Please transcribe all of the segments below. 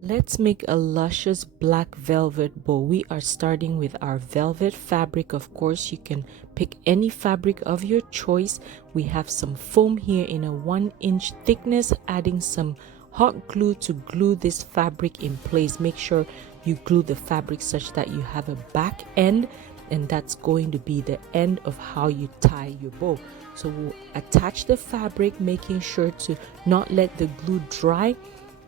Let's make a luscious black velvet bow. We are starting with our velvet fabric. Of course, you can pick any fabric of your choice. We have some foam here in a 1-inch thickness, adding some hot glue to glue this fabric in place. Make sure you glue the fabric such that you have a back end, and that's going to be the end of how you tie your bow. So we'll attach the fabric, making sure to not let the glue dry.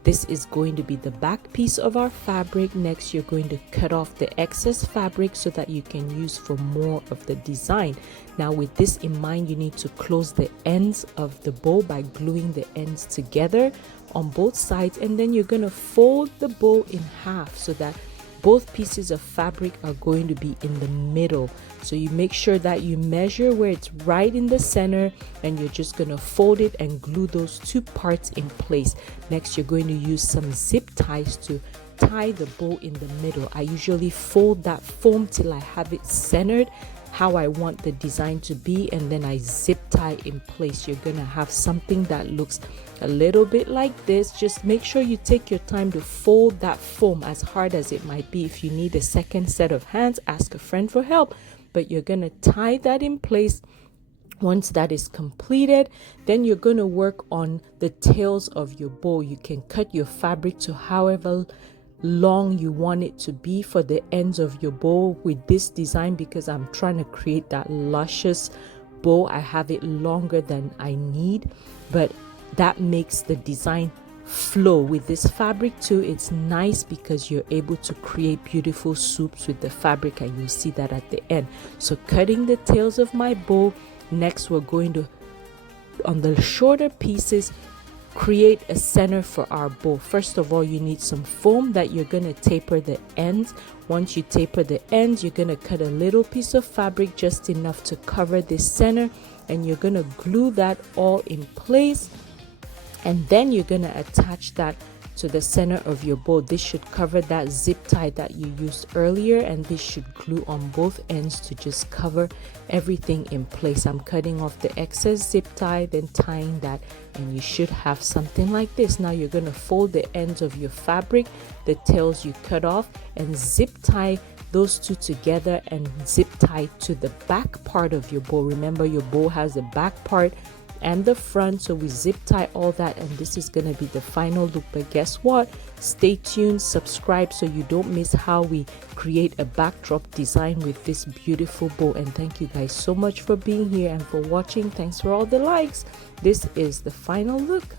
This is going to be the back piece of our fabric. Next, you're going to cut off the excess fabric so that you can use for more of the design. Now, with this in mind, you need to close the ends of the bow by gluing the ends together on both sides, and then you're going to fold the bow in half so that both pieces of fabric are going to be in the middle. So you make sure that you measure where it's right in the center, and you're just going to fold it and glue those two parts in place. Next, you're going to use some zip ties to tie the bow in the middle. I usually fold that foam till I have it centered how I want the design to be, and then I zip tie in place. You're gonna have something that looks a little bit like this. Just make sure you take your time to fold that foam, as hard as it might be. If you need a second set of hands, ask a friend for help, but you're gonna tie that in place. Once that is completed, then you're going to work on the tails of your bow. You can cut your fabric to however long you want it to be for the ends of your bow. With this design, because I'm trying to create that luscious bow, I have it longer than I need, but that makes the design flow. With this fabric too, it's nice because you're able to create beautiful swoops with the fabric, and you'll see that at the end. So cutting the tails of my bow. Next, we're going to, on the shorter pieces, create a center for our bow. First of all, you need some foam that you're going to taper the ends. Once you taper the ends, you're going to cut a little piece of fabric, just enough to cover this center, and you're going to glue that all in place. And then you're going to attach that to the center of your bow. This should cover that zip tie that you used earlier, and this should glue on both ends to just cover everything in place. I'm cutting off the excess zip tie, then tying that, and you should have something like this. Now you're going to fold the ends of your fabric, the tails you cut off, and zip tie those two together and zip tie to the back part of your bow. Remember, your bow has a back part and the front, so we zip tie all that, and this is going to be the final look. But guess what? Stay tuned, subscribe so you don't miss how we create a backdrop design with this beautiful bow. And thank you guys so much for being here and for watching. Thanks for all the likes. This is the final look.